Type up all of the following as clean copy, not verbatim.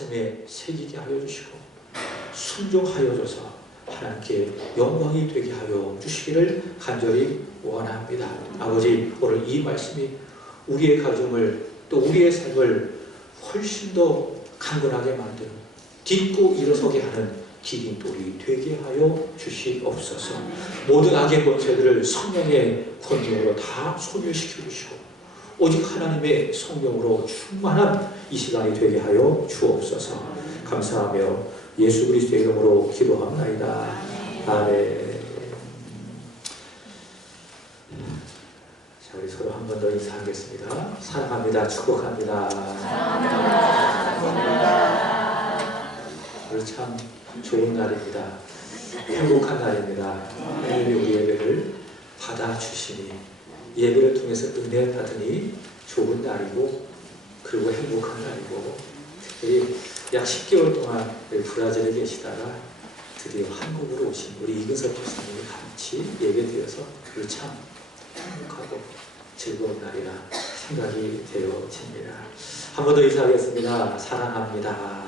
가슴에 새기게 하여 주시고 순종하여 줘서 하나님께 영광이 되게 하여 주시기를 간절히 원합니다. 아버지, 오늘 이 말씀이 우리의 가정을 또 우리의 삶을 훨씬 더 강건하게 만드는, 딛고 일어서게 하는 디딤돌이 되게 하여 주시옵소서. 모든 악의 권세들을 성령의 권능으로 다 소멸시켜 주시고 오직 하나님의 성령으로 충만한 이 시간이 되게 하여 주옵소서. 감사하며 예수 그리스도의 이름으로 기도합나이다. 아멘. 자, 우리 서로 한 번 더 인사하겠습니다. 사랑합니다. 축복합니다. 사랑합니다. 오늘 참 좋은 날입니다. 행복한 날입니다. 하나님이 우리 예배를 받아주시니, 예배를 통해서 은혜 받으니 좋은 날이고, 그리고 행복한 날이고, 특별히 약 10개월 동안 브라질에 계시다가 드디어 한국으로 오신 우리 이근석 교수님이 같이 예배드려서 참 행복하고 즐거운 날이라 생각이 되어집니다. 한 번 더 인사하겠습니다. 사랑합니다.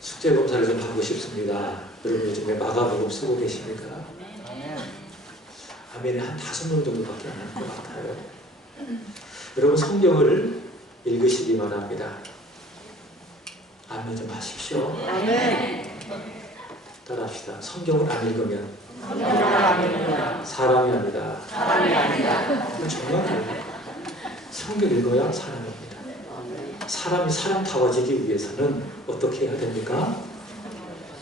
숙제 검사를 좀 하고 싶습니다. 여러분 요즘에 마가복음 쓰고 계십니까? 아멘이 한 5명 정도밖에 안 할 것 같아요. 여러분 성경을 읽으시기만 합니다. 아멘 좀 하십시오. 아멘. 따라합시다. 성경을 안 읽으면 사람이 아니다. 정말 성경 읽어야 사람입니다. 사람이 사람다워지기 위해서는 어떻게 해야 됩니까?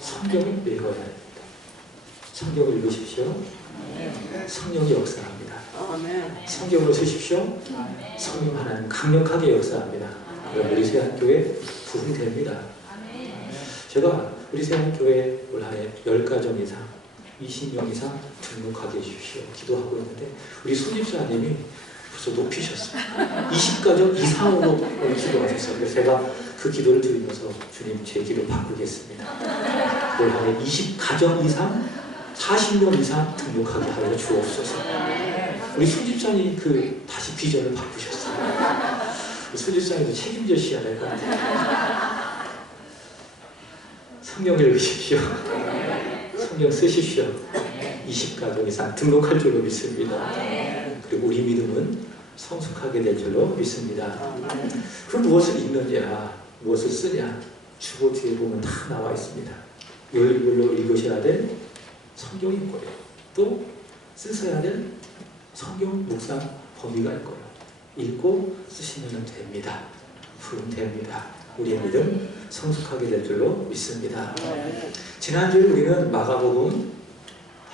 성경을 읽어야 됩니다. 성경을 읽으십시오. 성령이 역사합니다. 성경을 쓰십시오. 성령 하나님 강력하게 역사합니다. 그럼 우리 세한교회 부흥이 됩니다. 제가 우리 세한교회 올 한해 10가정 이상 20명 이상 등록하게 해주십시오 기도하고 있는데 우리 소집사님이 벌써 높이셨어요. 20가정 이상으로 기도하셨어요. 그래서 제가 그 기도를 드리면서 주님 제 기도 바꾸겠습니다. 올 한해 20가정 이상 40명 이상 등록하게 하여 주옵소서. 우리 소집사님 다시 비전을 바꾸셨어요. 소집사님도 책임져셔야 될 것 같아요. 성경 읽으십시오. 성경 쓰십시오. 20가정 이상 등록할 줄로 믿습니다. 그리고 우리 믿음은 성숙하게 될 줄로 믿습니다. 그럼 무엇을 읽느냐, 무엇을 쓰냐, 주보 뒤에 보면 다 나와 있습니다. 요일별로 읽으셔야 될 성경이 있고요. 또 쓰셔야 될 성경 묵상 범위가 있고요. 읽고 쓰시면 됩니다. 부흥됩니다. 우리의 믿음 성숙하게 될 줄로 믿습니다. 지난주에 우리는 마가복음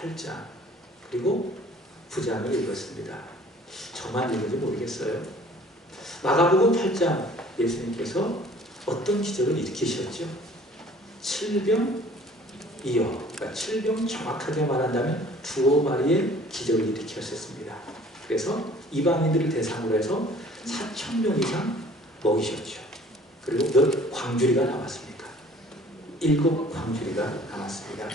8장 그리고 9장을 읽었습니다. 저만 읽은지 모르겠어요. 마가복음 8장 예수님께서 어떤 기적을 일으키셨죠? 7병 이어, 그러니까 7병 정확하게 말한다면 2마리의 기적을 일으키셨습니다. 그래서 이방인들을 대상으로 해서 4,000명 이상 먹이셨죠. 그리고 몇 광주리가 남았습니까? 7 광주리가 남았습니다.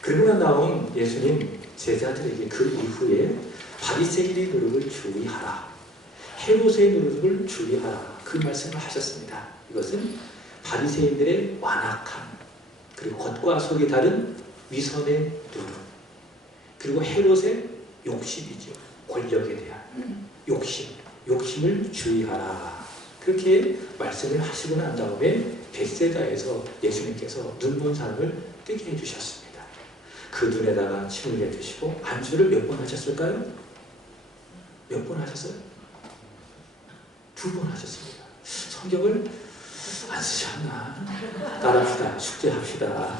그리고 나온 예수님 제자들에게 그 이후에 바리새인의 노릇을 주의하라, 헤롯의 노릇을 주의하라, 그 말씀을 하셨습니다. 이것은 바리새인들의 완악함, 그리고 겉과 속이 다른 위선의 노릇, 그리고 헤롯의 욕심이죠. 권력에 대한 욕심을 주의하라. 그렇게 말씀을 하시고 난 다음에 벳세다에서 예수님께서 눈먼 사람을 뜨게 해주셨습니다. 그 눈에다가 침을 내주시고 안수를 몇 번 하셨을까요? 몇 번 하셨어요? 2번 하셨습니다. 성경을 안 쓰셨나? 따라합시다. 숙제합시다.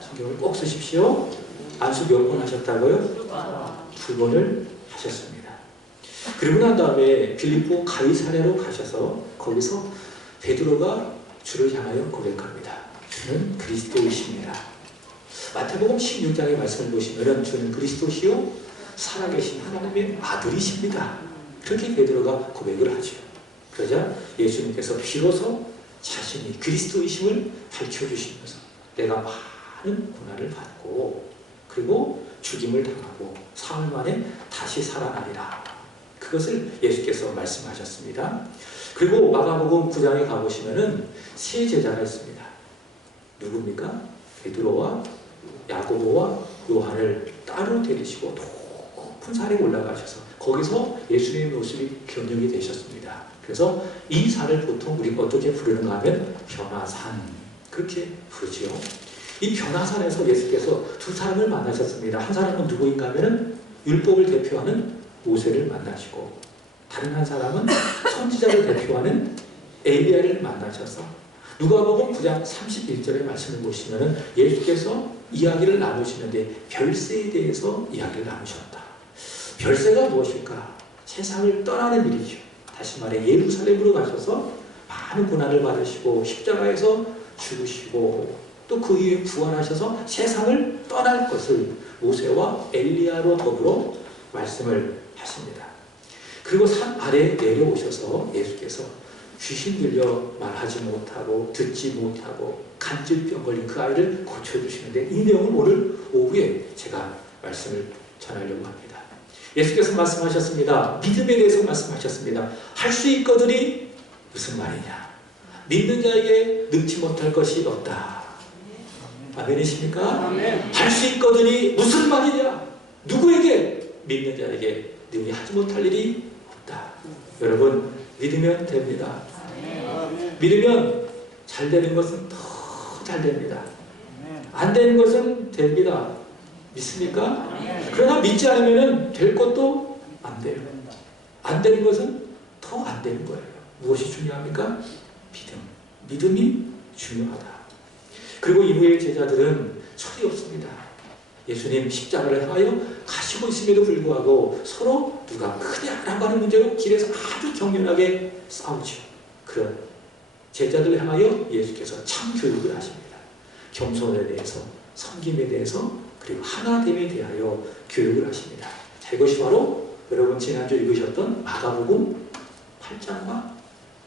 성경을 꼭 쓰십시오. 안수 몇 번 하셨다고요? 2번을 하셨습니다. 그리고 난 다음에 빌립보 가이사랴로 가셔서 거기서 베드로가 주를 향하여 고백합니다. 주는 그리스도이십니다. 마태복음 16장의 말씀을 보시면 주는 그리스도시요 살아계신 하나님의 아들이십니다. 그렇게 베드로가 고백을 하죠. 그러자 예수님께서 비로소 자신이 그리스도이심을 밝혀주시면서 내가 많은 고난을 받고 그리고 죽임을 당하고 3일 만에 다시 살아나리라. 그 그것을 예수께서 말씀하셨습니다. 그리고 마가복음 9장에 가보시면은 세 제자가 있습니다. 누굽니까? 베드로와 야고보와 요한을 따로 데리시고 높은 산에 올라가셔서 거기서 예수님의 모습이 경영이 되셨습니다. 그래서 이 산을 보통 우리가 어떻게 부르는가 하면 변화산, 그렇게 부르지요. 이 변화산에서 예수께서 두 사람을 만나셨습니다. 한 사람은 누구인가 하면 율법을 대표하는 모세를 만나시고, 다른 한 사람은 선지자를 대표하는 엘리야를 만나셔서 누가복음 9장 31절의 말씀을 보시면 예수께서 이야기를 나누시는데 별세에 대해서 이야기를 나누셨다. 별세가 무엇일까? 세상을 떠나는 일이죠. 다시 말해 예루살렘으로 가셔서 많은 고난을 받으시고 십자가에서 죽으시고 또 그 이후에 부활하셔서 세상을 떠날 것을 모세와 엘리야로 더불어 말씀을 하십니다. 그리고 산 아래에 내려오셔서 예수께서 귀신 들려 말하지 못하고 듣지 못하고 간질병 걸린 그 아이를 고쳐주시는데, 이 내용을 오늘 오후에 제가 말씀을 전하려고 합니다. 예수께서 말씀하셨습니다. 믿음에 대해서 말씀하셨습니다. 할 수 있거든이 무슨 말이냐? 믿는 자에게 능치 못할 것이 없다. 아멘이십니까? 할 수 있거든이 무슨 말이냐? 누구에게? 믿는 자에게 능히 하지 못할 일이 없다. 여러분, 믿으면 됩니다. 믿으면 잘 되는 것은 더 잘 됩니다. 안 되는 것은 됩니다. 믿습니까? 그러나 믿지 않으면 될 것도 안 돼요. 안 되는 것은 더 안 되는 거예요. 무엇이 중요합니까? 믿음이 중요하다. 그리고 이후에 제자들은 철이 없습니다. 예수님 십자가를 향하여 가시고 있음에도 불구하고 서로 누가 크냐라고 하는 문제로 길에서 아주 격렬하게 싸우죠. 그런 제자들을 향하여 예수께서 참 교육을 하십니다. 겸손에 대해서, 섬김에 대해서, 그리고 하나됨에 대하여 교육을 하십니다. 자, 이것이 바로 여러분 지난주 읽으셨던 마가복음 8장과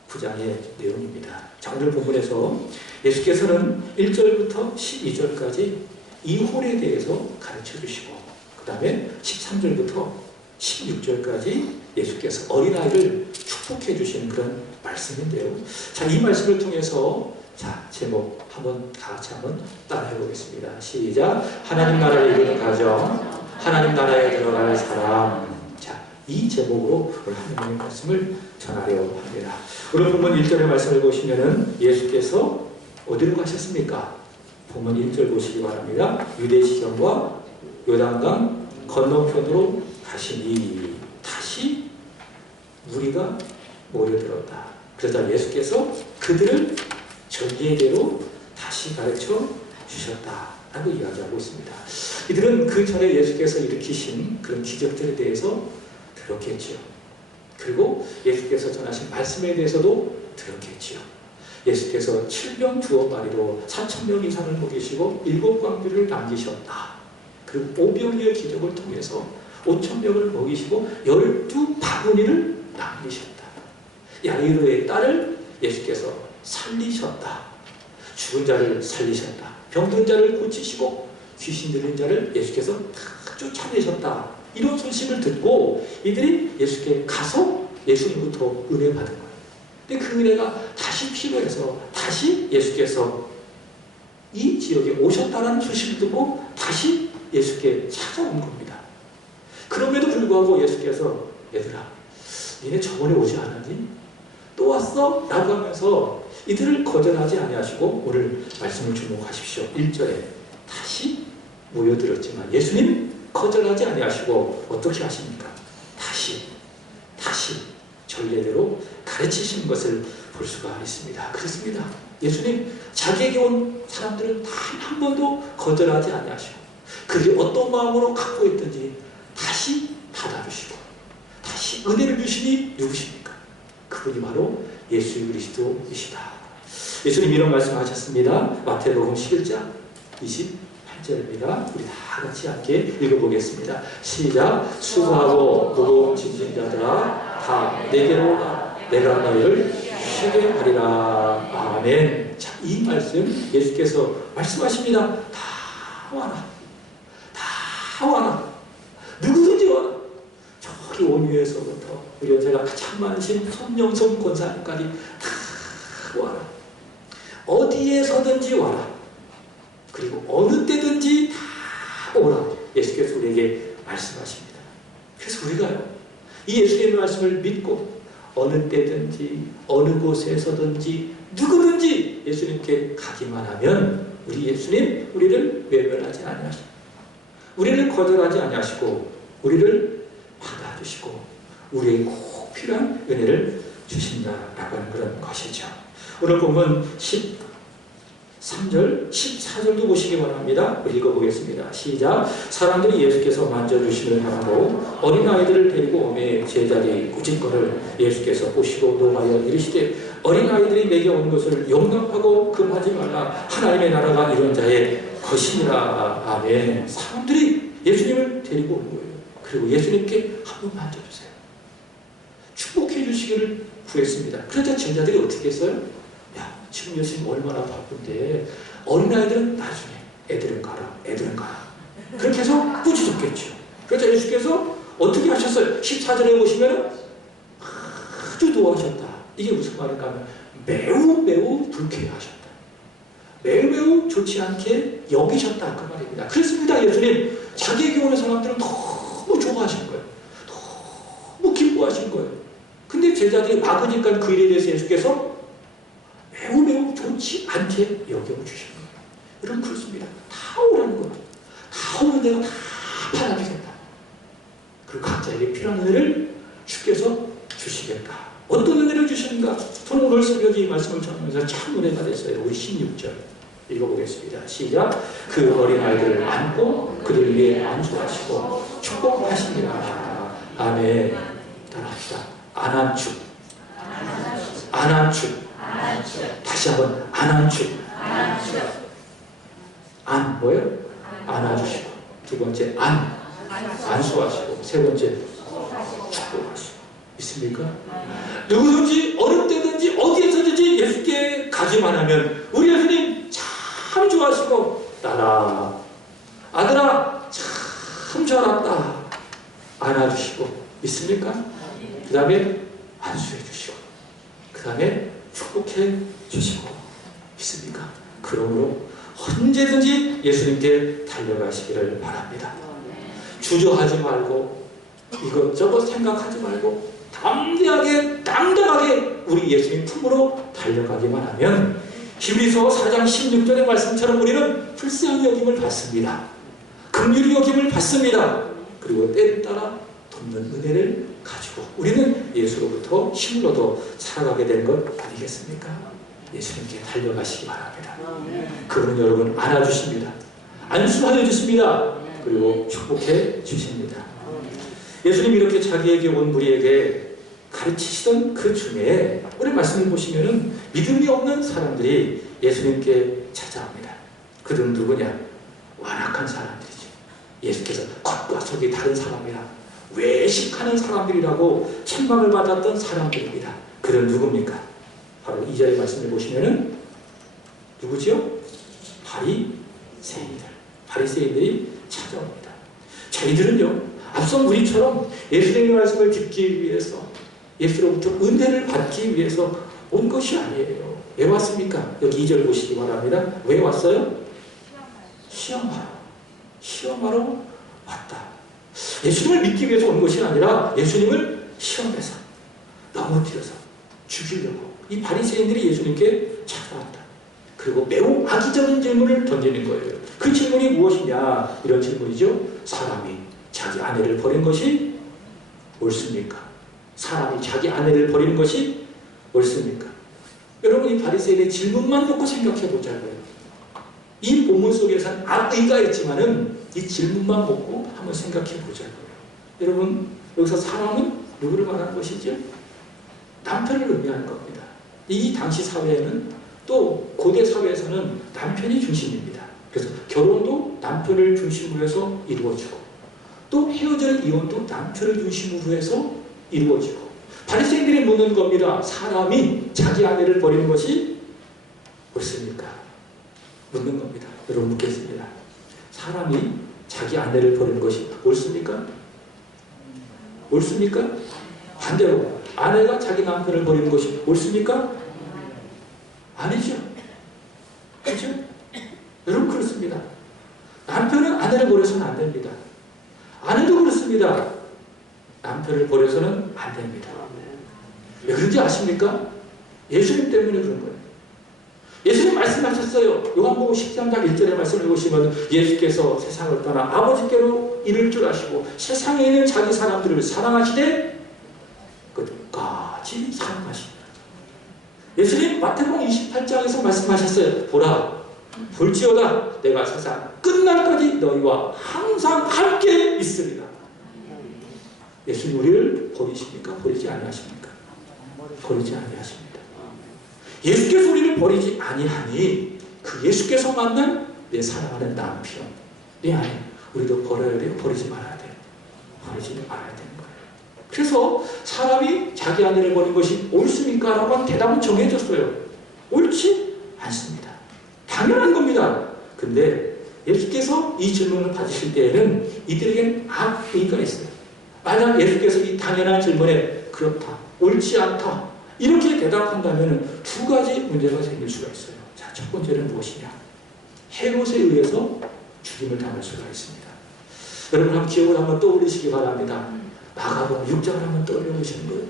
9장의 내용입니다. 자, 오늘 본문에서 예수께서는 1절부터 12절까지 이혼에 대해서 가르쳐 주시고, 그 다음에 13절부터 16절까지 예수께서 어린아이를 축복해 주시는 그런 말씀인데요. 자, 이 말씀을 통해서 자, 제목 다 같이 한번 따라해 보겠습니다. 시작. 하나님 나라에 이르는 가정, 하나님 나라에 들어갈 사람. 자, 이 제목으로 오늘 하나님의 말씀을 전하려고 합니다. 오늘 본문 1절의 말씀을 보시면은 예수께서 어디로 가셨습니까? 본문 1절 보시기 바랍니다. 유대시경과 요단강 건너편으로 가시니 다시 무리가 모여들었다. 그러자 예수께서 그들을 전례대로 다시 가르쳐 주셨다라고 이야기하고 있습니다. 이들은 그 전에 예수께서 일으키신 그런 기적들에 대해서 들었겠지요. 그리고 예수께서 전하신 말씀에 대해서도 들었겠지요. 예수께서 7병 2어마리로 4,000명 이상을 먹이시고 7광주를 남기셨다. 그리고 5병의 기적을 통해서 5,000명을 먹이시고 12바구니를 남기셨다. 야이로의 딸을 예수께서 살리셨다. 죽은 자를 살리셨다. 병든 자를 고치시고 귀신 들린 자를 예수께서 다 쫓아내셨다. 이런 소식을 듣고 이들이 예수께 가서 예수님부터 은혜 받은 거예요. 근데 그 은혜가 다시 필요해서 다시 예수께서 이 지역에 오셨다는 소식을 듣고 다시 예수께 찾아온 겁니다. 그럼에도 불구하고 예수께서 얘들아, 니네 저번에 오지 않았니? 또 왔어? 라고 하면서 이들을 거절하지 아니하시고 오늘 말씀을 주목하십시오. 1절에 다시 모여들었지만 예수님 거절하지 아니하시고 어떻게 하십니까? 다시 전례대로 가르치시는 것을 볼 수가 있습니다. 그렇습니다. 예수님 자기에게 온 사람들을 단 한 번도 거절하지 아니하시고 그들이 어떤 마음으로 갖고 있든지 다시 받아주시고 다시 은혜를 주시니 누구십니까? 그분이 바로 예수 그리스도이시다. 예수님 이런 말씀하셨습니다. 마태복음 11장 28절입니다. 우리 다 같이 함께 읽어보겠습니다. 시작. 수고하고 무거운 짐진 자들아 다 내게로 오라. 내가 너희를 쉬게 하리라. 아멘. 자, 이 말씀 예수께서 말씀하십니다. 다 와라. 다 와라. 누구든지 와라. 저기 온 위에서부터 우리 연세가 가장 많으신 손영성 권사님까지 다 와라. 어디에서든지 와라. 그리고 어느 때든지 다 오라. 예수께서 우리에게 말씀하십니다. 그래서 우리가요, 이 예수님의 말씀을 믿고 어느 때든지 어느 곳에서든지 누구든지 예수님께 가기만 하면 우리 예수님 우리를 외면하지 아니하시고 우리를 거절하지 아니하시고 우리를 받아주시고 우리에게 꼭 필요한 은혜를 주신다라고 하는 그런 것이죠. 오늘 보면 13절, 14절도 보시기 바랍니다. 읽어보겠습니다. 시작. 사람들이 예수께서 만져주시면 바라고 어린아이들을 데리고 오매 제자리 꾸짖거를 예수께서 보시고 노하여 이르시되 어린아이들이 내게 온 것을 용납하고 금하지 말라. 하나님의 나라가 이런 자의 것이니라. 아멘. 사람들이 예수님을 데리고 온 거예요. 그리고 예수님께 한번 만져주세요. 축복해 주시기를 구했습니다. 그러자 제자들이 어떻게 했어요? 야, 지금 예수님 얼마나 바쁜데 어린아이들은 나중에, 애들은 가라, 애들은 가라. 그렇게 해서 꾸짖었겠죠. 그러자 예수께서 어떻게 하셨어요? 14절에 보시면 아주 노하셨다. 이게 무슨 말인가 하면 매우 불쾌하셨다. 매우 좋지 않게 여기셨다. 그 말입니다. 그렇습니다. 예수님 자기에게 오는 사람들은 너무 좋아하신 거예요. 너무 기뻐하신 거예요. 근데 제자들이 막으니까 그 일에 대해서 예수께서 매우 좋지 않게 여겨주시는 거예요. 여러분 그렇습니다. 다 오라는 거예요. 다 오면 내가 다 받아주겠다. 그리고 각자에게 필요한 은혜를 주께서 주시겠다. 어떤 은혜를 주시는가? 저는 오늘 새벽에 이 말씀을 전하면서 참 은혜가 됐어요. 우리 16절 읽어보겠습니다. 시작. 그 어린아이들을 안고 그들 위에 안수하시고 축복하시니라. 아멘. 따라합시다. 안안축. 안안축. 다시 한번 안안축. 안 뭐예요? 안아주시고. 두 번째 안수하시고. 세 번째 축복하시고. 있습니까? 누구든지 어느 때든지 어디에서든지 예수께 가기만 하면 우리 예수님 참 좋아하시고 딸아 아들아 참 잘 왔다 안아주시고 있습니까? 그 다음에 안수해 주시고 그 다음에 축복해 주시고 있습니까? 그러므로 언제든지 예수님께 달려가시기를 바랍니다. 주저하지 말고 이것저것 생각하지 말고 담대하게 당당하게 우리 예수님 품으로 달려가기만 하면 히브리서 4장 16절의 말씀처럼 우리는 불쌍히 여김을 받습니다. 긍휼히 여김을 받습니다. 그리고 때를 따라 돕는 은혜를 가지고 우리는 예수로부터 힘을 얻어 살아가게 되는 것 아니겠습니까? 예수님께 달려가시기 바랍니다. 그분은 여러분 안아주십니다. 안수하여 주십니다. 그리고 축복해 주십니다. 예수님이 이렇게 자기에게 온 무리에게 가르치시던 그 중에 우리 말씀을 보시면은 믿음이 없는 사람들이 예수님께 찾아옵니다. 그들은 누구냐? 완악한 사람들이죠. 예수께서 겉과 속이 다른 사람이라 외식하는 사람들이라고 책망을 받았던 사람들입니다. 그들은 누굽니까? 바로 2절의 말씀을 보시면은 누구지요? 바리새인들. 바리새인들이 찾아옵니다. 저희들은요 앞선 우리처럼 예수님의 말씀을 듣기 위해서 예수로부터 은혜를 받기 위해서 온 것이 아니에요. 왜 왔습니까? 여기 2절 보시기 바랍니다. 왜 왔어요? 시험하러. 시험하러 왔다. 예수님을 믿기 위해서 온 것이 아니라 예수님을 시험해서 넘어뜨려서 죽이려고 이 바리새인들이 예수님께 찾아왔다. 그리고 매우 악의적인 질문을 던지는 거예요. 그 질문이 무엇이냐? 이런 질문이죠. 사람이 자기 아내를 버린 것이 옳습니까? 사람이 자기 아내를 버리는 것이 옳습니까? 여러분 이 바리새인의 질문만 놓고 생각해 보자고요. 이 본문 속에서는 악의가 있지만은 이 질문만 보고 한번 생각해 보자고요. 여러분 여기서 사람은 누구를 말하는 것이죠? 남편을 의미하는 겁니다. 이 당시 사회에는 또 고대 사회에서는 남편이 중심입니다. 그래서 결혼도 남편을 중심으로 해서 이루어지고 또 헤어질 이혼도 남편을 중심으로 해서 이루어지고 바리새인들이 묻는 겁니다. 사람이 자기 아내를 버리는 것이 옳습니까? 묻는 겁니다. 여러분 묻겠습니다. 사람이 자기 아내를 버리는 것이 옳습니까? 옳습니까? 반대로 아내가 자기 남편을 버리는 것이 옳습니까? 아니죠. 그렇죠? 여러분 그렇습니다. 남편은 아내를 버려서는 안 됩니다. 아내도 그렇습니다. 남편을 버려서는 안 됩니다. 왜 그런지 아십니까? 예수님 때문에 그런 거예요. 예수님 말씀하셨어요. 요한복음 13장 1절의 말씀을 보시면 예수께서 세상을 떠나 아버지께로 이를 줄 아시고 세상에 있는 자기 사람들을 사랑하시되 끝까지 사랑하십니다. 예수님 마태복음 28장에서 말씀하셨어요. 보라, 볼지어다 내가 세상 끝날까지 너희와 항상 함께 있으리라. 예수님 우리를 버리십니까? 버리지 아니하십니까? 버리지 아니하십니다. 예수께서 우리를 버리지 아니하니 그 예수께서 만난 내 사랑하는 남편, 내 아내, 우리도 버려야 돼요? 버리지 말아야 돼요? 버리지 말아야 되는 거예요. 그래서 사람이 자기 아내를 버린 것이 옳습니까? 라고 한 대답은 정해졌어요. 옳지 않습니다. 당연한 겁니다. 근데 예수께서 이 질문을 받으실 때에는 이들에겐 악의가 있어요. 만약 예수께서 이 당연한 질문에 그렇다, 옳지 않다 이렇게 대답한다면 두 가지 문제가 생길 수가 있어요. 자, 첫 번째는 무엇이냐? 헤롯에 의해서 죽임을 당할 수가 있습니다. 여러분 한번 기억을 한번 떠올리시기 바랍니다. 마가복음 6장을 한번 떠올려 보시는 거예요.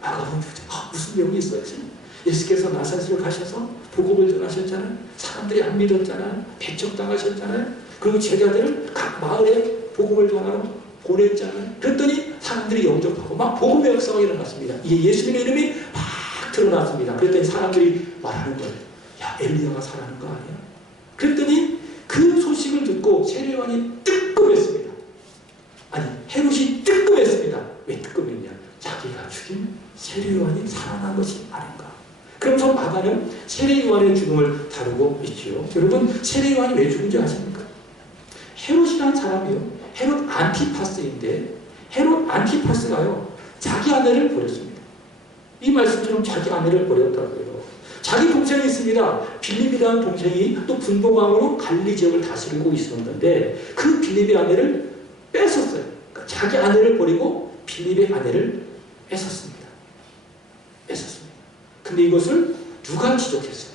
마가복음 6장 무슨 내용이 있었지? 예수께서 나사렛으로 가셔서 복음을 전하셨잖아요. 사람들이 안 믿었잖아요. 배척당하셨잖아요. 그리고 제자들을 각 마을에 복음을 전하러 보냈잖아요. 그랬더니 사람들이 영접하고 막 복음의 역사가 일어났습니다. 이게 예수님의 이름이 막 드러났습니다. 그랬더니 사람들이 말하는 거예요. 야, 엘리야가 살아나는 거 아니야? 그랬더니 그 소식을 듣고 세례요한이 뜨끔했습니다. 아니, 헤롯이 뜨끔했습니다. 왜 뜨끔했냐? 자기가 죽인 세례요한이 살아난 것이 아닌가. 그러면서 마가는 세례요한의 죽음을 다루고 있지요. 여러분, 세례요한이 왜 죽은지 아십니까? 헤롯이라는 사람이요. 헤롯 안티파스인데 헤롯 안티파스가요. 자기 아내를 버렸습니다. 이 말씀처럼 자기 아내를 버렸다고요. 자기 동생이 있습니다. 빌립이라는 동생이 또 분봉왕으로 갈릴리 지역을 다스리고 있었는데 그 빌립의 아내를 뺏었어요. 그러니까 자기 아내를 버리고 빌립의 아내를 뺏었습니다. 뺏었습니다. 근데 이것을 누가 지적했어요?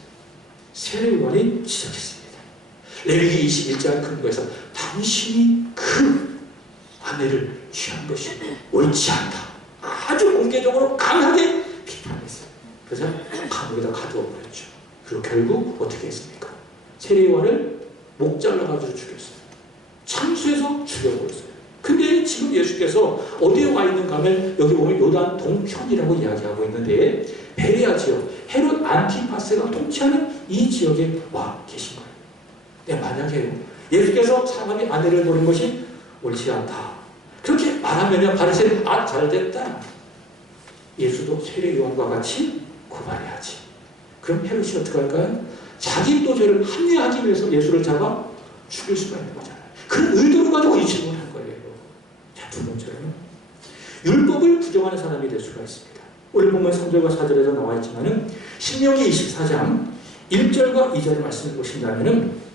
세례요한이 지적했습니다. 레위기 21장 근거에서 당신이 그 아내를 취한 것이 옳지 않다. 아주 공개적으로 강하게 비판했어요. 그래서 감옥에다 가두어 버렸죠. 그리고 결국 어떻게 했습니까? 세례요한을 목 잘라가지고 죽였어요. 참수해서 죽여버렸어요. 근데 지금 예수께서 어디에 와 있는가 하면 여기 보면 요단 동편이라고 이야기하고 있는데 베레아 지역, 헤롯 안티파스가 통치하는 이 지역에 와 계신 거예요. 네, 만약에 예수께서 사람이 아내를 버린 것이 옳지 않다. 그렇게 말하면 바리새인은 잘됐다. 예수도 세례요한과 같이 고발해야지. 그럼 헤롯이 어떻게 할까요? 자기 또 죄를 합리화하기 위해서 예수를 잡아 죽일 수가 있는 거잖아요. 그런 의도를 가지고 이 질문을 한 거예요. 자, 두 번째로는 율법을 부정하는 사람이 될 수가 있습니다. 오늘 보면 3절과 4절에서 나와 있지만은 신명기 24장 1절과 2절의 말씀을 보신다면은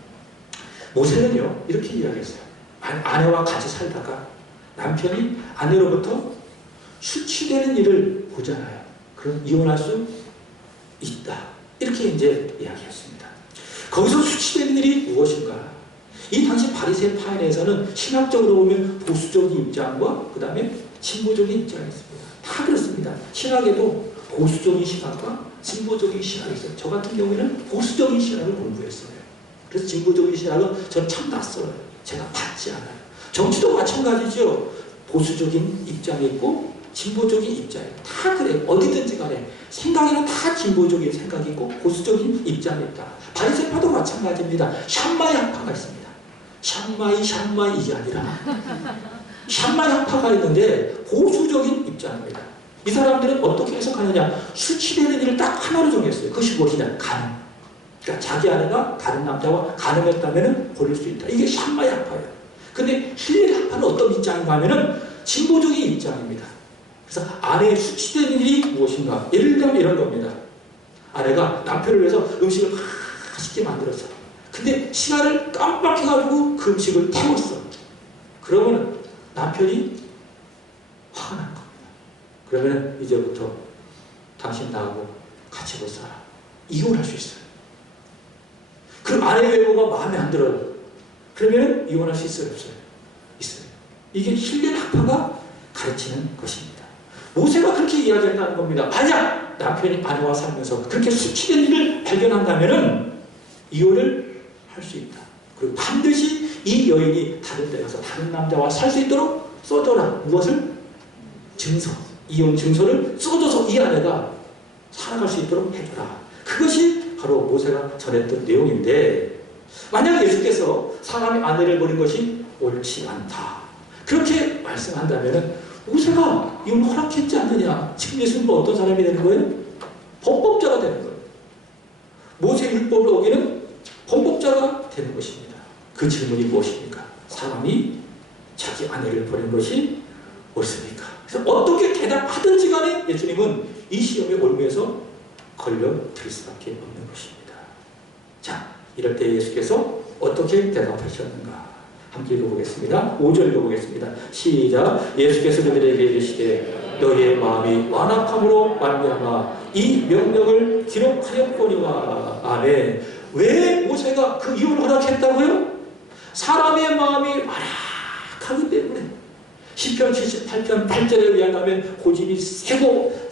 모세는요 이렇게 이야기했어요. 아내와 같이 살다가 남편이 아내로부터 수치되는 일을 보잖아요. 그럼 이혼할 수 있다. 이렇게 이제 이야기했습니다. 거기서 수치되는 일이 무엇인가? 이 당시 바리새인 파에서는 신학적으로 보면 보수적인 입장과 그 다음에 진보적인 입장이 있습니다. 다 그렇습니다. 신학에도 보수적인 신학과 진보적인 신학이 있어요. 저 같은 경우에는 보수적인 신학을 공부했어요. 그래서 진보적인 신학은 저는 참 낯설어요. 제가 받지 않아요. 정치도 마찬가지죠. 보수적인 입장이 있고 진보적인 입장이 있고 다 그래요. 어디든지 간에 생각에는 다 진보적인 생각이 있고 보수적인 입장이 있다. 바리새파도 마찬가지입니다. 샴마이 학파가 있습니다. 샴마이 이게 아니라 샴마이 학파가 있는데 보수적인 입장입니다. 이 사람들은 어떻게 해석하느냐? 수치되는 일을 딱 하나로 정했어요. 그것이 무엇이냐? 간음. 그러니까 자기 아내가 다른 남자와 간음했다면 버릴 수 있다. 이게 샴마이 학파예요. 근데 힐레리 학파는 어떤 입장인가 하면은 진보적인 입장입니다. 그래서 아내의 수치되는 일이 무엇인가? 예를 들면 이런 겁니다. 아내가 남편을 위해서 음식을 맛있게 만들었어. 근데 시간을 깜빡해가지고 그 음식을 태웠어. 그러면 남편이 화가 난 겁니다. 그러면 이제부터 당신 나하고 같이 못 살아. 이혼할 수 있어요. 그럼 아내 외모가 마음에 안 들어요. 그러면 이혼할 수 있어요? 없어요? 있어요. 이게 힐렐 학파가 가르치는 것입니다. 모세가 그렇게 이야기한다는 겁니다. 만약 남편이 아내와 살면서 그렇게 수치된 일을 발견한다면 이혼을 할 수 있다. 그리고 반드시 이 여인이 다른 데 가서 다른 남자와 살 수 있도록 써줘라. 무엇을? 증서. 이혼 증서를 써줘서 이 아내가 살아갈 수 있도록 해줘라. 그것이 바로 모세가 전했던 내용인데, 만약 예수께서 사람이 아내를 버린 것이 옳지 않다, 그렇게 말씀한다면 모세가 이혼 허락했지 않느냐? 지금 예수님은 어떤 사람이 되는 거예요? 범법자가 되는 거예요. 모세 율법을 어기는 범법자가 되는 것입니다. 그 질문이 무엇입니까? 사람이 자기 아내를 버린 것이 옳습니까? 그래서 어떻게 대답하든지 간에 예수님은 이 시험에 올무해서 걸려들 수밖에 없는 것입니다. 자, 이럴 때 예수께서 어떻게 대답하셨는가? 함께 읽어보겠습니다. 5절 읽어보겠습니다. 시작. 예수께서 그들에게 이르시되 너희의 마음이 완악함으로 말미암아 이 명령을 기록하였거니와. 아멘. 왜 모세가 그 이유를 허락했다고요? 사람의 마음이 완악하기 때문에. 시편 78편 8절에 의하면 고집이 세고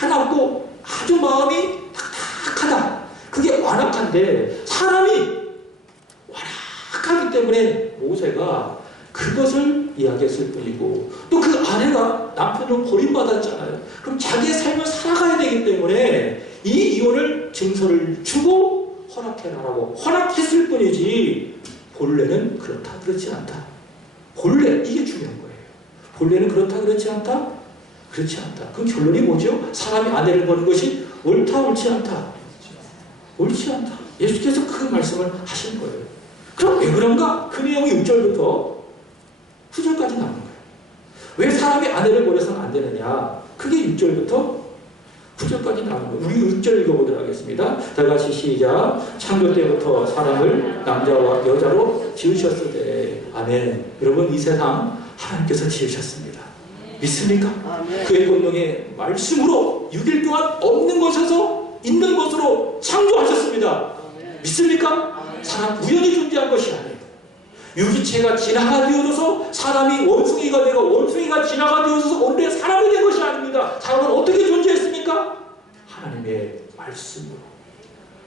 사납고 아주 마음이 탁탁하다. 그게 완악한데 사람이 완악하기 때문에 모세가 그것을 이야기했을 뿐이고, 또 그 아내가 남편을 버림받았잖아요. 그럼 자기의 삶을 살아가야 되기 때문에 이 이혼을 증서를 주고 허락해라라고 허락했을 뿐이지 본래는 그렇다 그렇지 않다. 본래, 이게 중요한 거예요. 본래는 그렇다 그렇지 않다? 그렇지 않다. 그 결론이 뭐죠? 사람이 아내를 버는 것이 옳다 옳지 않다? 옳지 않다. 예수께서 그 말씀을 하신 거예요. 그럼 왜 그런가? 그 내용이 6절부터 9절까지 나오는 거예요. 왜 사람이 아내를 버려서는 안 되느냐? 그게 6절부터 9절까지 나오는 거예요. 우리 6절 읽어보도록 하겠습니다. 다 같이 시작. 창조 때부터 사람을 남자와 여자로 지으셨을. 아멘. 여러분, 이 세상 하나님께서 지으셨습니다. 믿습니까? 아멘. 그의 본능의 말씀으로 6일 동안 없는 것에서 있는 것으로 창조하셨습니다. 아멘. 믿습니까? 아멘. 사람 우연히 존재한 것이 아니에요. 유기체가 진화가 되어서 사람이 원숭이가 되고 원숭이가 진화가 되어서 오늘의 사람이 된 것이 아닙니다. 사람은 어떻게 존재했습니까? 하나님의 말씀으로,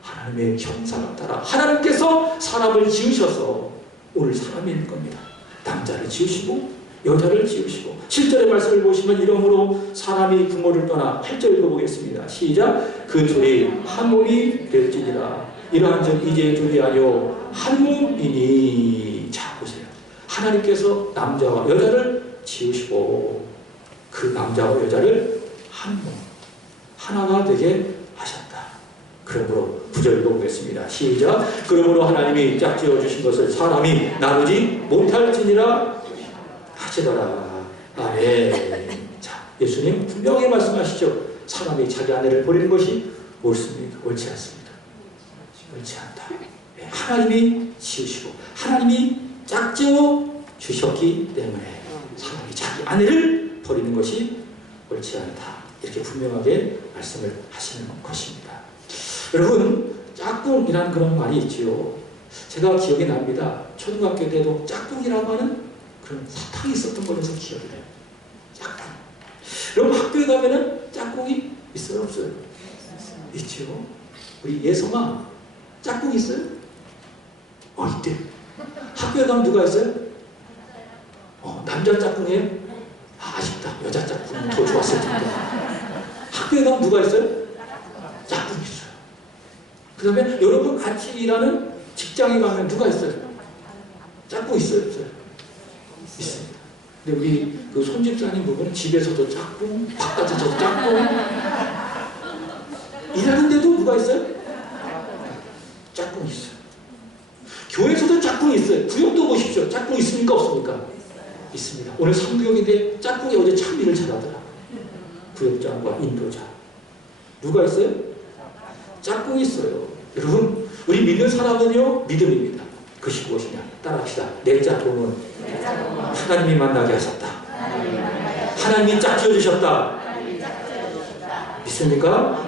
하나님의 형상을 따라 하나님께서 사람을 지으셔서 오늘 사람이 있는 겁니다. 남자를 지으시고 여자를 지으시고, 7절의 말씀을 보시면 이러므로 사람이 부모를 떠나 8절 읽어보겠습니다. 시작. 그 둘이 한 몸이 될지니라. 이러한즉 이제 둘이 아니요 한 몸이니. 자, 보세요. 하나님께서 남자와 여자를 지으시고 그 남자와 여자를 한 몸, 하나가 되게 하셨다. 그러므로 9절 읽어보겠습니다. 시작. 그러므로 하나님이 짝지어 주신 것을 사람이 나누지 못할지니라 하시더라. 아멘. 자, 예수님 분명히 말씀하시죠. 사람이 자기 아내를 버리는 것이 옳습니까? 옳지 않습니다. 옳지 않다. 하나님이 지으시고 하나님이 짝지어 주셨기 때문에 사람이 자기 아내를 버리는 것이 옳지 않다. 이렇게 분명하게 말씀을 하시는 것입니다. 여러분, 짝꿍이라는 그런 말이 있지요. 제가 기억이 납니다. 초등학교 때도 짝꿍이라고 하는 그런 사탕이 있었던 걸로 기억이 돼요. 짝꿍. 여러분, 학교에 가면은 짝꿍이 있어요? 없어요? 있지요. 우리 예성아, 짝꿍 있어요? 있대. 학교에 가면 누가 있어요? 남자 짝꿍이에요? 아쉽다. 여자 짝꿍 더 좋았을 텐데. 학교에 가면 누가 있어요? 짝꿍 있어요. 그 다음에 여러분 같이 일하는 직장에 가면 누가 있어요? 짝꿍 있어요? 없어요? 있습니다. 근데 우리 그 손집사님 부분은 집에서도 짝꿍, 바깥에서도 짝꿍. 일하는데도 누가 있어요? 짝꿍 있어요. 교회에서도 짝꿍이 있어요. 구역도 보십시오. 짝꿍 있습니까? 없습니까? 있습니다. 오늘 3구역인데 짝꿍이 어제 참 일을 잘하더라. 구역장과 인도자. 누가 있어요? 짝꿍이 있어요. 여러분, 우리 믿는 사람은요, 믿음입니다. 그것이 무엇이냐? 따라합시다. 내 짝꿍은 하나님이 만나게 하셨다. 하나님이 짝지어 주셨다. 믿습니까?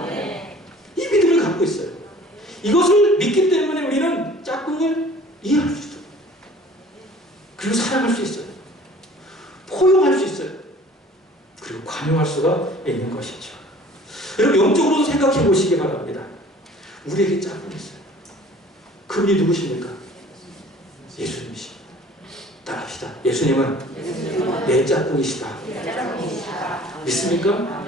이 믿음을 갖고 있어요. 이것을 믿기 때문에 우리는 짝꿍을 이해할 수 있어요. 그리고 사랑할 수 있어요. 포용할 수 있어요. 그리고 관용할 수가 있는 것이죠. 여러분 영적으로 생각해 보시기 바랍니다. 우리에게 짝꿍이 있어요. 그분이 누구십니까? 예수님이십니다. 따라합시다. 예수님은 내 짝꿍이시다. 믿습니까?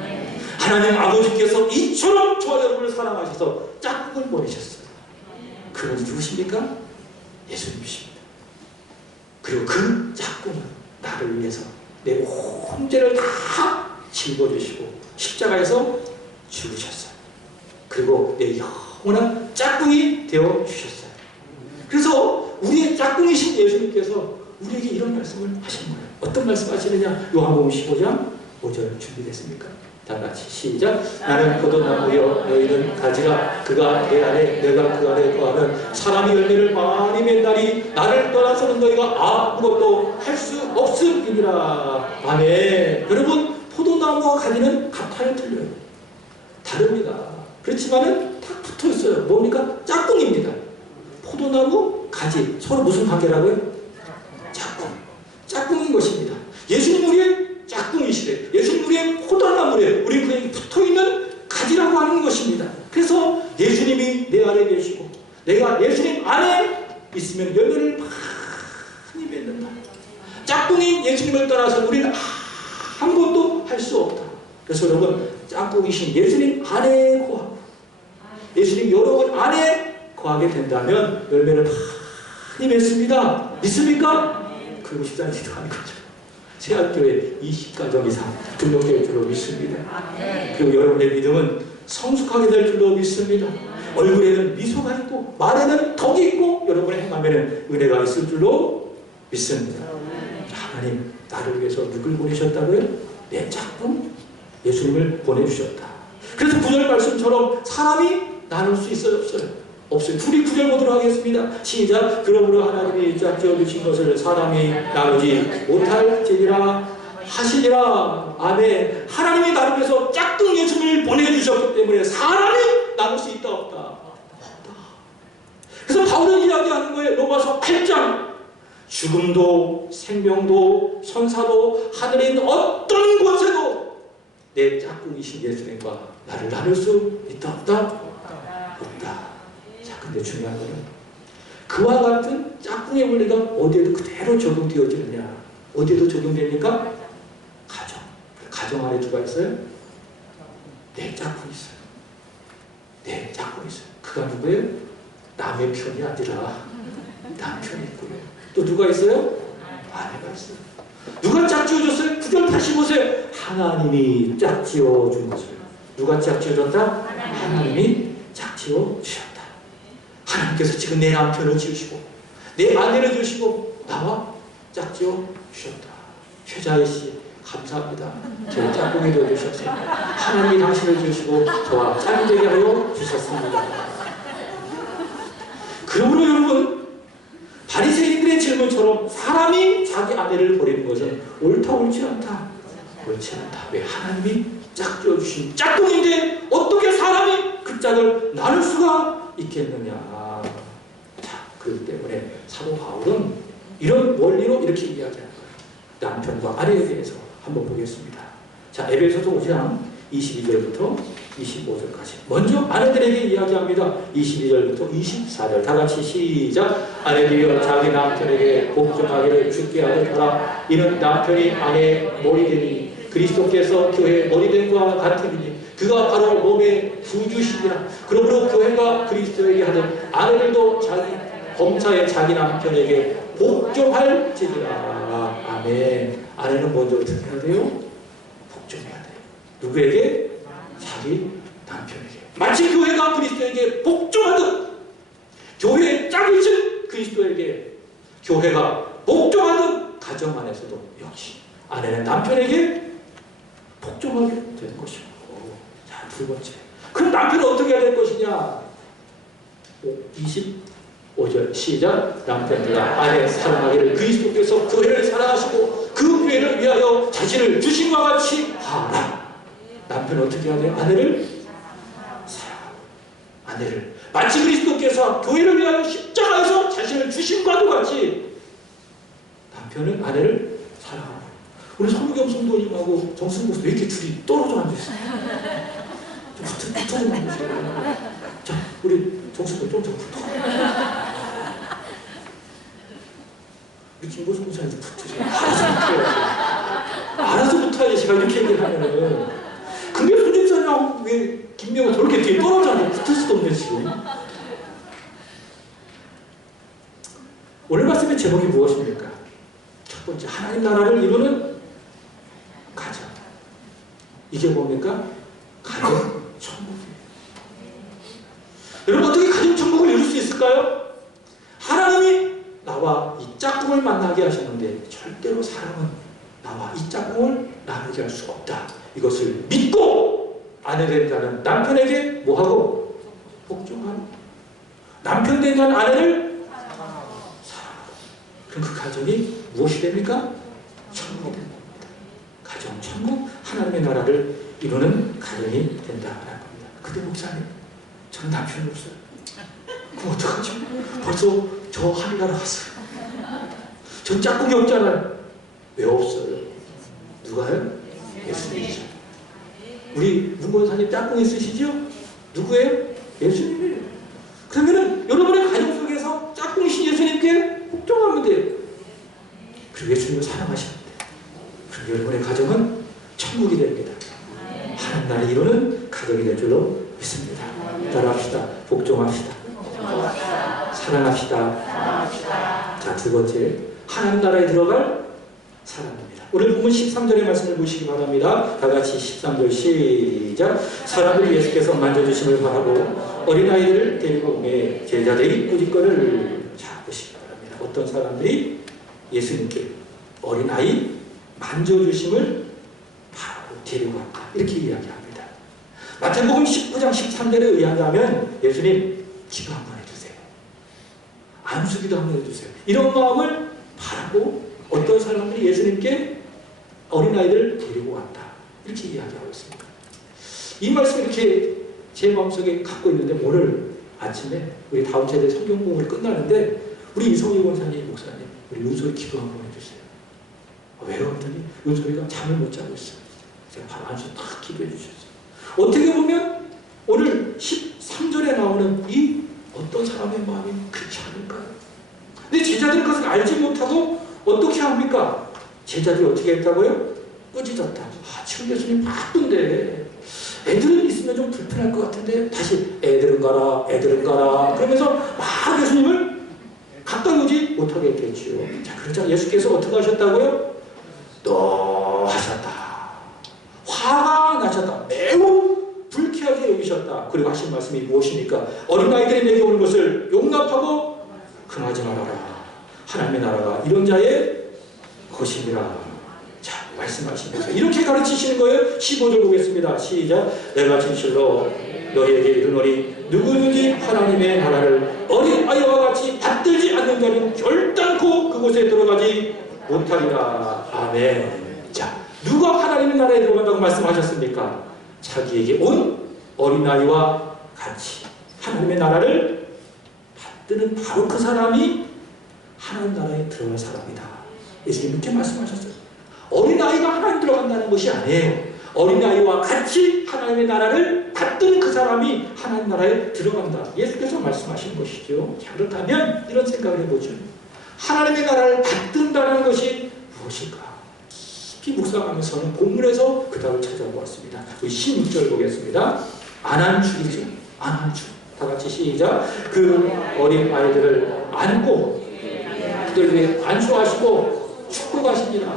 하나님 아버지께서 이처럼 저와 여러분을 사랑하셔서 짝꿍을 보내셨어요. 그분이 누구십니까? 예수님이십니다. 그리고 그 짝꿍은 나를 위해서 내 온 죄를 다 짊어지시고 십자가에서 죽으셨어요. 그리고 내 영원한 짝꿍이 되어 주셨어요. 그래서 우리의 짝꿍이신 예수님께서 우리에게 이런 말씀을 하신 거예요. 어떤 말씀 하시느냐? 요한복음 15장 5절 준비됐습니까? 다 같이 시작. 나는 포도나무여 너희는 가지라. 그가 내 안에 내가 그 안에 거하면 사람이 열매를 많이 맺나니 나를 떠나서는 너희가 아무것도 할 수 없음이니라. 아멘. 여러분 포도나무와 가지는 같아요, 틀려요? 다릅니다. 그렇지만은 딱 붙어 있어요. 뭡니까? 짝꿍입니다. 포도나무, 가지 서로 무슨 관계라고요? 짝꿍. 짝꿍인 것입니다. 예수님 우리의 짝꿍이시래. 예수님 우리의 포도나무래. 우리 그에게 붙어있는 가지라고 하는 것입니다. 그래서 예수님이 내 안에 계시고 내가 예수님 안에 있으면 열매를 많이 맺는다. 짝꿍인 예수님을 떠나서 우리는 아무것도 할 수 없다. 그래서 여러분 짝꿍이신 예수님 안에 거하고 예수님 여러분 안에 거하게 된다면 열매를 많이 맺습니다. 믿습니까? 그리고 싶다는 기도하는 거죠. 세안교회 20가정 이상 등록될 줄로 믿습니다. 그리고 여러분의 믿음은 성숙하게 될 줄로 믿습니다. 얼굴에는 미소가 있고 말에는 덕이 있고 여러분의 행함에는 은혜가 있을 줄로 믿습니다. 하나님 나를 위해서 누굴 보내셨다고요? 내 짝꿍 예수님을 보내주셨다. 그래서 9절 말씀처럼 사람이 나눌 수 있어요? 없어요? 없어요. 우리 9절 보도록 하겠습니다. 시작. 그러므로 하나님이 짝지어 주신 것을 사람이 나누지 못할지니라 하시니라. 아멘. 하나님이 나를 위해서 짝꿍 예수님을 보내주셨기 때문에 사람이 나눌 수 있다 없다? 없다. 그래서 바울은 이야기하는 거예요. 로마서 8장. 죽음도 생명도 선사도 하늘에 있는 어떤 곳에도 내 짝꿍이신 예수님과 나를 나눌 수 있다 없다? 없다. 자, 근데 중요한 거는 그와 같은 짝꿍의 원리가 어디에도 그대로 적용되어지느냐? 어디에도 적용됩니까? 가정. 가정 안에 누가 있어요? 내 짝꿍이 있어요. 내 짝꿍이 있어요. 그가 누구예요? 남의 편이 아니라 남편이 있고요. 또 누가 있어요? 아내가 있어요. 누가 짝지어줬어요? 9절 다시 보세요. 하나님이 짝지어준 것을. 누가 짝지어줬다? 하나님이 짝지어주셨다. 하나님께서 지금 내 남편을 지으시고 내 아내를 지으시고 나와 짝지어주셨다. 최자희 씨 감사합니다. 제 짝꿍이 되어주셨어요. 하나님이 당신을 지으시고 저와 짝이 되게 하여 주셨습니다. 그러므로 여러분 바리새인들의 질문처럼 사람이 자기 아내를 버리는 것은 옳다 옳지 않다. 옳지 않다. 왜? 하나님이 짝지어 주신 짝꿍인데 어떻게 사람이 그 짝을 나눌 수가 있겠느냐. 자, 그렇기 때문에 사도 바울은 이런 원리로 이렇게 이야기하는 거예요. 남편과 아내에 대해서 한번 보겠습니다. 자, 에베소서 5장 22절부터 25절까지. 먼저 아내들에게 이야기합니다. 22절부터 24절. 다 같이 시작. 아내들이여 자기 남편에게 복종하기를 주께 하듯하라. 이는 남편이 아내의 머리되니 그리스도께서 교회의 머리됨과 같으니 그가 바로 몸의 구주시니라. 그러므로 교회가 그리스도에게 하듯 아내들도 자기 범사에 자기 남편에게 복종할지니라. 아멘. 아내는 먼저 어떻게 해야 돼요? 복종해야 돼요. 누구에게? 자기 남편에게. 마치 교회가 그리스도에게 복종하듯 교회의 짝이신 그리스도에게 교회가 복종하듯 가정 안에서도 역시 아내는 남편에게 복종하게 되는 것이고. 자, 두 번째. 그럼 남편은 어떻게 해야 될 것이냐? 25절 시작. 남편들아 아내 사랑하기를 그리스도께서 교회를 사랑하시고 그 교회를 위하여 자신을 주신과 같이 하라. 남편은 어떻게 해야 돼요? 아내를 사랑하고, 아내를 마치 그리스도께서 교회를 위하여 십자가에서 자신을 주신과도 같이 남편은 아내를 사랑하고. 우리 성경 성도님하고 정승국 왜 이렇게 둘이 떨어져 앉아있어요? 좀 붙어 좀 앉으세요. 자, 우리 정승국 좀 붙어. 우리 김보수 목사님 붙으세요. 알아서 붙어야지. 알아서 붙어야지. 제가 이렇게 얘기를 하면은. 그게 손님사님하고 왜 김명호 저렇게 뒤에 떨어져 앉아 붙을 수도 없네, 지금. 오늘 말씀의 제목이 무엇입니까? 첫 번째, 하나님 나라를 이루는 가정. 이게 뭡니까? 가정 천국이에요. 여러분, 어떻게 가정 천국을 이룰 수 있을까요? 하나님이 나와 이 짝꿍을 만나게 하셨는데 절대로 사람은 나와 이 짝꿍을 나누게 할 수 없다. 이것을 믿고 아내 된다는 남편에게 뭐하고? 복종하고. 남편 된다는 아내를 사랑하고. 그럼 그 가정이 무엇이 됩니까? 천국이 됩니다. 가정, 천국, 하나님의 나라를 이루는 가정이 된다라는 겁니다. 근데 목사님, 저는 남편이 없어요. 그럼 어떡하죠? 벌써 저 하늘나라 왔어요. 전 짝꿍이 없잖아요. 왜 없어요? 누가요? 예수님이죠. 우리 문권사님 짝꿍 있으시죠? 누구예요? 예수님이에요. 그러면은 여러분의 가정 속에서 짝꿍이신 예수님께 복종하면 돼요. 그리고 예수님을 사랑하시면 돼요. 그럼 여러분의 가정은 천국이 됩니다. 하나님 나라를 이루는 가정이 될 줄로 믿습니다. 따라합시다. 복종합시다. 사랑합시다. 자, 두 번째, 하나님 나라에 들어갈 사람입니다. 오늘 본문 13절의 말씀을 보시기 바랍니다. 다 같이 13절 시작. 사람들이 예수께서 만져주심을 바라고 어린아이들을 데리고 오매 제자들이 꾸짖거를. 자, 보시기 바랍니다. 어떤 사람들이 예수님께 어린아이 만져주심을 바라고 데리고 왔다. 이렇게 이야기합니다. 마태복음 19장 13절에 의하자면 예수님 기도 한번 해주세요. 안수기도 한번 해주세요. 이런 마음을 바라고 어떤 사람들이 예수님께 어린아이들을 데리고 왔다. 이렇게 이야기하고 있습니다. 이 말씀을 이렇게 제 마음속에 갖고 있는데 오늘 아침에 우리 다음 세대 성경 공부를 끝나는데 우리 이성희 권사님, 목사님, 우리 윤소리 기도 한번 해주세요. 왜요? 했더니 윤소리가 잠을 못 자고 있어요. 제가 바로 안수 딱 기도해 주셨어요. 어떻게 보면 오늘 13절에 나오는 이 어떤 사람의 마음이 그렇지 않을까요? 근데 제자들은 그것을 알지 못하고 어떻게 합니까? 제자들이 어떻게 했다고요? 꾸짖었다. 아, 지금 예수님 바쁜데 애들은 있으면 좀 불편할 것 같은데 다시 애들은 가라, 애들은 가라 그러면서 막 예수님을 가까이 오지 못하게 했겠지요. 자, 그러자 예수께서 어떻게 하셨다고요? 또 하셨다. 화가 나셨다. 매우 불쾌하게 여기셨다. 그리고 하신 말씀이 무엇입니까? 어린아이들이 내게 오는 것을 용납하고 금하지 말아라. 하나님의 나라가 이런 자의 것이니라. 자, 말씀하시면서 이렇게 가르치시는 거예요. 15절 보겠습니다. 시작. 내가 진실로 너희에게 이르노니 누구든지 하나님의 나라를 어린아이와 같이 받들지 않는 자는 결단코 그곳에 들어가지 못하리라. 아멘. 자, 누가 하나님의 나라에 들어간다고 말씀하셨습니까? 자기에게 온 어린아이와 같이 하나님의 나라를 받드는 바로 그 사람이 하나님 나라에 들어갈 사람이다. 예수님 이렇게 말씀하셨어요. 어린아이가 하나님 들어간다는 것이 아니에요. 어린아이와 같이 하나님의 나라를 받드는 그 사람이 하나님 나라에 들어간다. 예수께서 말씀하신 것이죠. 자, 그렇다면 이런 생각을 해보죠. 하나님의 나라를 받든다는 것이 무엇일까? 깊이 묵상하면서는 본문에서 그 답을 찾아보았습니다. 우리 16절 보겠습니다. 안한주이죠. 안한주. 다 같이 시작. 그 어린 아이들을 안고 그들 위해 안수하시고 축복하십니다.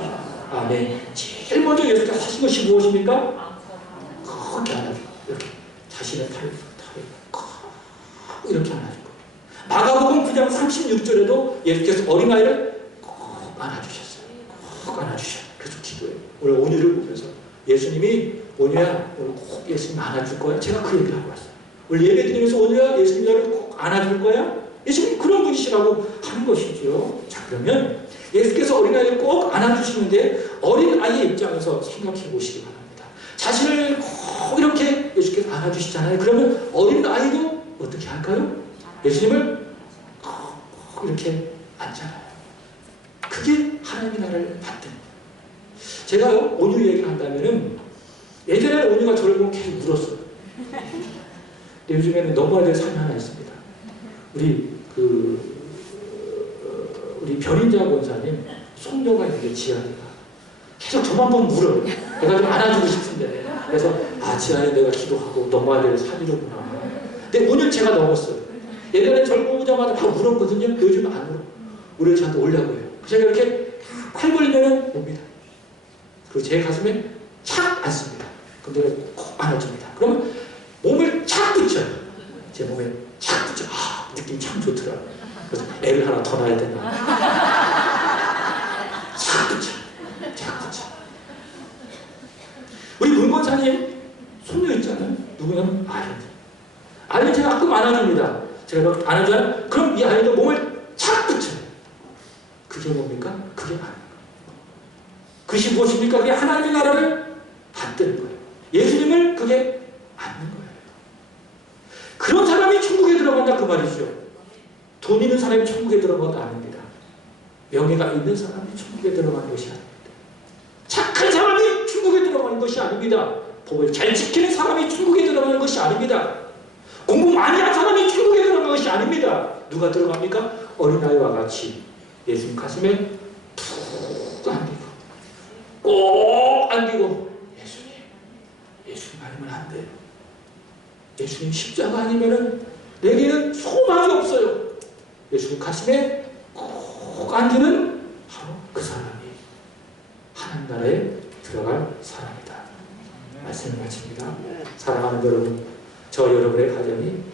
아멘. 제일 먼저 예수께서 하신 것이 무엇입니까? 그렇게 안아주고 이렇게 자신의 팔을 이렇게 안아주고. 마가복음 9장 36절에도 예수께서 어린아이를 꼭 안아주셨어요. 꼭 안아주셨어요. 그래서 기도해요. 오늘 온유를 보면서 예수님이 온유야 오늘 꼭 예수님 안아줄 거야? 제가 그 얘기를 하고 왔어요. 오늘 예배 드리면서 온유야 예수님 나를 꼭 안아줄 거야? 예수님 그런 분이시라고 하는 것이죠. 자, 그러면 예수께서 어린아이를 꼭 안아주시는데 어린 아이의 입장에서 생각해 보시기 바랍니다. 자신을 꼭 이렇게 예수께서 안아주시잖아요. 그러면 어린 아이도 어떻게 할까요? 예수님을 꼭 이렇게 안잖아요. 그게 하나님의 나라를 받든. 제가요, 온유 얘기를 한다면은, 예전에 온유가 저를 보면 계속 울었어요. 근데 요즘에는 넘어야 될 삶이 하나 있습니다. 우리 변인자 권사님, 손녀가 있는데 지아이가 계속 저만 보면 울어요. 내가 좀 안아주고 싶은데. 그래서, 지아이 내가 기도하고 넘어야 될 삶이로구나. 근데 5년째가 넘었어요. 예전에 저를 보자마자 막 울었거든요. 요즘 안 울어. 우리 저한테 오려고 해요. 제가 이렇게 팔 벌리면 옵니다. 그리고 제 가슴에 착 앉습니다. 그럼 내가 꼭 안아줍니다. 그러면 몸을 착 붙여요. 제 몸에 착 붙여. 느낌 참 좋더라. 그래서 애를 하나 더 낳아야 되나. 착 붙여. 착 붙여. 우리 문권사님 손녀 있잖아요. 누구냐면 아이는 제가 가끔 안아줍니다. 제가 막 안아줘요. 그럼 이 아이도 몸을 착 붙여요. 그게 뭡니까? 그게 아니에요. 그것이 무엇입니까? 그게 하나님의 나라를 받드는 거예요. 예수님을 그게 안는 거예요. 그런 사람이 천국에 들어간다 그 말이죠. 돈 있는 사람이 천국에 들어가도 아닙니다. 명예가 있는 사람이 천국에 들어가는 것이 아닙니다. 착한 사람이 천국에 들어가는 것이 아닙니다. 법을 잘 지키는 사람이 천국에 들어가는 것이 아닙니다. 공부 많이 한 사람이 천국에 들어가는 것이 아닙니다. 누가 들어갑니까? 어린아이와 같이 예수님 가슴에 푹 안기고 꼭 안기고 예수님 아니면 안 돼요. 예수님 십자가 아니면 내게는 소망이 없어요. 예수님 가슴에 꼭 안기는 바로 그 사람이 하나님 나라에 들어갈 사람이다. 말씀을 마칩니다. 사랑하는 여러분, 저 여러분의 가정이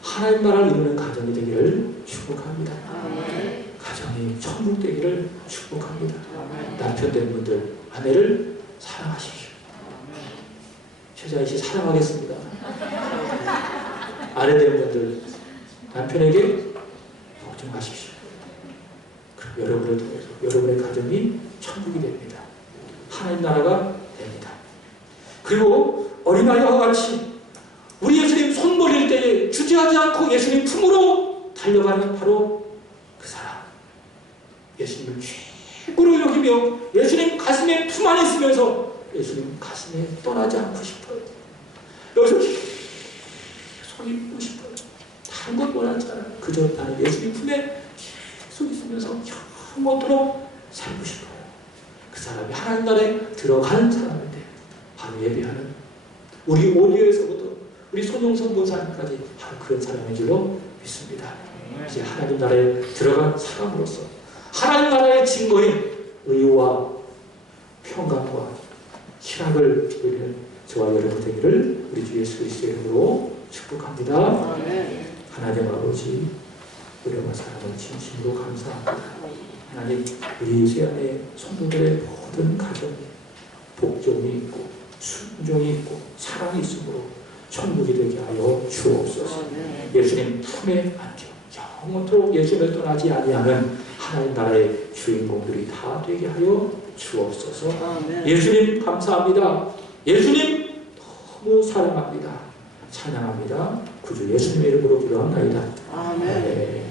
하나님 나라를 이루는 가정이 되기를 축복합니다. 가정이 천국 되기를 축복합니다. 남편 된 분들, 아내를 사랑하십시오. 최자희 씨 사랑하겠습니다. 아내 된 분들, 남편에게 걱정하십시오. 그럼 여러분을 통해서 여러분의 가정이 천국이 됩니다. 하나님 나라가 됩니다. 그리고 어린아이와 같이 우리 예수님 손 벌릴 때에 주저하지 않고 예수님 품으로 달려가는 바로 그 사람. 예수님을 최고로 여기며 예수님 가슴에 품 안에 있으면서 예수님 가슴에 떠나지 않고 싶어요. 여기서 계속 있고 싶어요. 다른 것 원하지 않아요. 그저 나는 예수님 품에 계속 있으면서 영원토록 살고 싶어요. 그 사람이 하나님 나라에 들어가는 사람인데 바로 예배하는 우리 오디오에서부터 우리 손용선 본사님까지 바로 그런 사람인 줄로 믿습니다. 이제 하나님 나라에 들어간 사람으로서 하나님 나라의 증거인 의와 평강과 희락을 누리는 저와 여러분 되기를 우리 주 예수 그리스도의 이름으로 축복합니다. 하나님 아버지, 우리와 사랑을 진심으로 감사합니다. 하나님, 우리 세안의 성도들의 모든 가정에 복종이 있고 순종이 있고 사랑이 있으므로 천국이 되게 하여 주옵소서. 예수님 품에 안겨 영원토록 예수를 떠나지 아니하는 하나님 나라의 주인공들이 다 되게 하여 주옵소서. 예수님 감사합니다. 예수님 너무 사랑합니다. 찬양합니다. 구주 예수님의 이름으로 기도합나이다. 아멘.